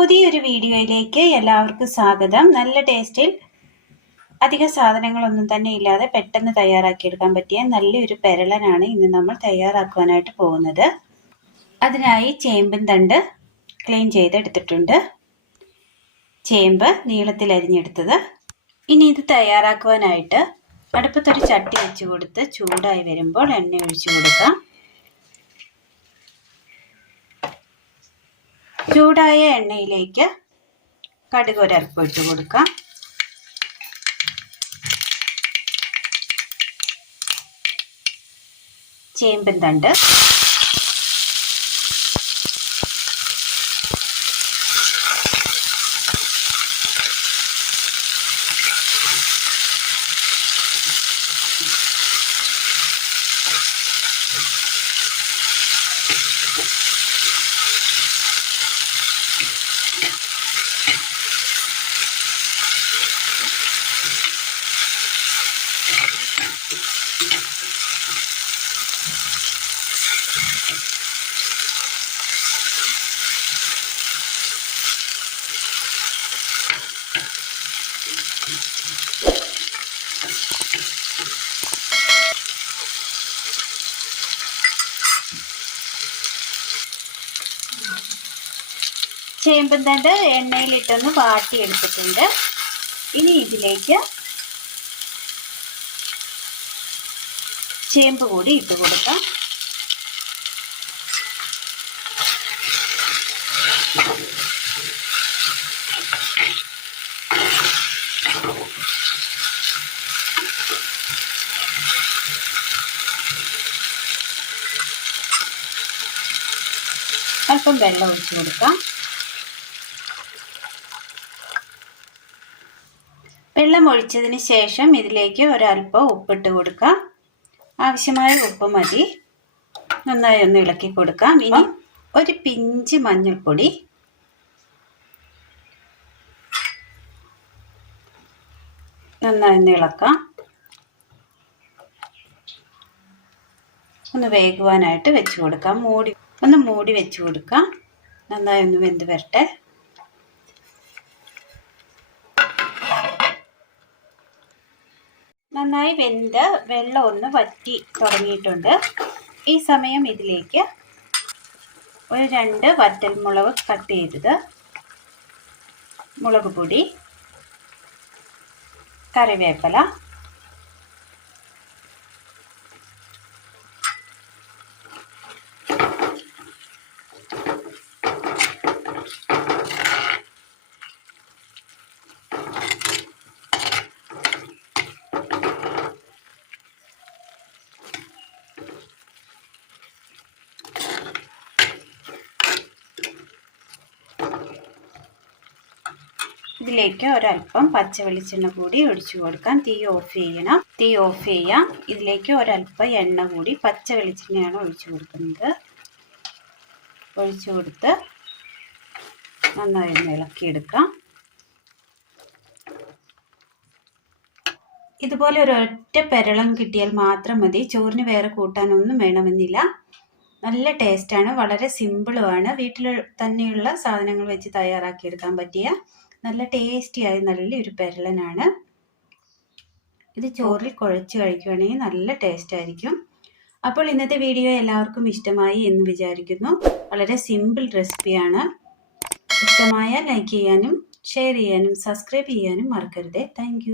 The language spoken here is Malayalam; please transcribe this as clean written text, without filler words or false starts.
പുതിയൊരു വീഡിയോയിലേക്ക് എല്ലാവർക്കും സ്വാഗതം. നല്ല ടേസ്റ്റിൽ അധിക സാധനങ്ങളൊന്നും തന്നെ ഇല്ലാതെ പെട്ടെന്ന് തയ്യാറാക്കിയെടുക്കാൻ പറ്റിയ നല്ലൊരു പെരളനാണ് ഇന്ന് നമ്മൾ തയ്യാറാക്കുവാനായിട്ട് പോകുന്നത്. അതിനായി ചേമ്പിൻ തണ്ട് ക്ലീൻ ചെയ്തെടുത്തിട്ടുണ്ട്. ചേമ്പ് നീളത്തിൽ അരിഞ്ഞെടുത്തത്. ഇനി ഇത് തയ്യാറാക്കുവാനായിട്ട് അടുപ്പത്തൊരു ചട്ടി വെച്ച് കൊടുത്ത് ചൂടായി വരുമ്പോൾ എണ്ണ ഒഴിച്ചു കൊടുക്കാം. ചൂടായ എണ്ണയിലേക്ക് കടുക് ഒരൽപ്പം ഇട്ട് കൊടുക്കാം. ചേമ്പിൻ തണ്ട്, ചേമ്പും തണ്ട് എണ്ണയിലിട്ടൊന്ന് വാട്ടിയെടുത്തിട്ടുണ്ട്. ഇനി ഇതിലേക്ക് ചേമ്പ് കൂടി ഇട്ട് കൊടുക്കാം. അല്പം വെള്ളം ഒഴിച്ചു കൊടുക്കാം. വെള്ളം ഒഴിച്ചതിന് ശേഷം ഇതിലേക്ക് ഒരല്പം ഉപ്പിട്ട് കൊടുക്കാം. ആവശ്യമായ ഉപ്പ് മതി. നന്നായി ഒന്ന് ഇളക്കി കൊടുക്കാം. ഇനി ഒരു പിഞ്ച് മഞ്ഞൾപ്പൊടി, നന്നായി ഒന്ന് ഇളക്കാം. ഒന്ന് വേകുവാനായിട്ട് വെച്ച് കൊടുക്കാം. മൂടി വെച്ച് കൊടുക്കാം. നന്നായി ഒന്ന് വെന്ത് വരട്ടെ. നന്നായി വെന്ത് വെള്ളം ഒന്ന് വറ്റി തുടങ്ങിയിട്ടുണ്ട്. ഈ സമയം ഇതിലേക്ക് ഒരു 2 വറ്റൽമുളക് കട്ട് ചെയ്തത്, മുളക് പൊടി, കറിവേപ്പില, ഇതിലേക്ക് ഒരല്പം പച്ച വെളിച്ചെണ്ണ കൂടി ഒഴിച്ചു കൊടുക്കാം. തീ ഓഫ് ചെയ്യാം. ഇതിലേക്ക് ഒരല്പം എണ്ണ കൂടി, പച്ച വെളിച്ചെണ്ണയാണ് ഒഴിച്ചു കൊടുക്കുന്നത്. ഒഴിച്ചു കൊടുത്ത് നന്നായി ഒന്ന് ഇളക്കിയെടുക്കാം. ഇതുപോലെ ഒരൊറ്റ പെരളം കിട്ടിയാൽ മാത്രം മതി. ചോറിന് വേറെ കൂട്ടാനൊന്നും വേണമെന്നില്ല. നല്ല ടേസ്റ്റാണ്, വളരെ സിമ്പിളുമാണ്. വീട്ടിൽ തന്നെയുള്ള സാധനങ്ങൾ വെച്ച് തയ്യാറാക്കിയെടുക്കാൻ പറ്റിയ നല്ല ടേസ്റ്റിയായ നല്ലൊരു പെരളനാണ്. ഇത് ചോറിൽ കുഴച്ച് കഴിക്കുകയാണെങ്കിൽ നല്ല ടേസ്റ്റ് ആയിരിക്കും. അപ്പോൾ ഇന്നത്തെ വീഡിയോ എല്ലാവർക്കും ഇഷ്ടമായി എന്ന് വിചാരിക്കുന്നു. വളരെ സിമ്പിൾ റെസിപ്പിയാണ്. ഇഷ്ടമായ ലൈക്ക് ചെയ്യാനും ഷെയർ ചെയ്യാനും സബ്സ്ക്രൈബ് ചെയ്യാനും മറക്കരുത്. താങ്ക്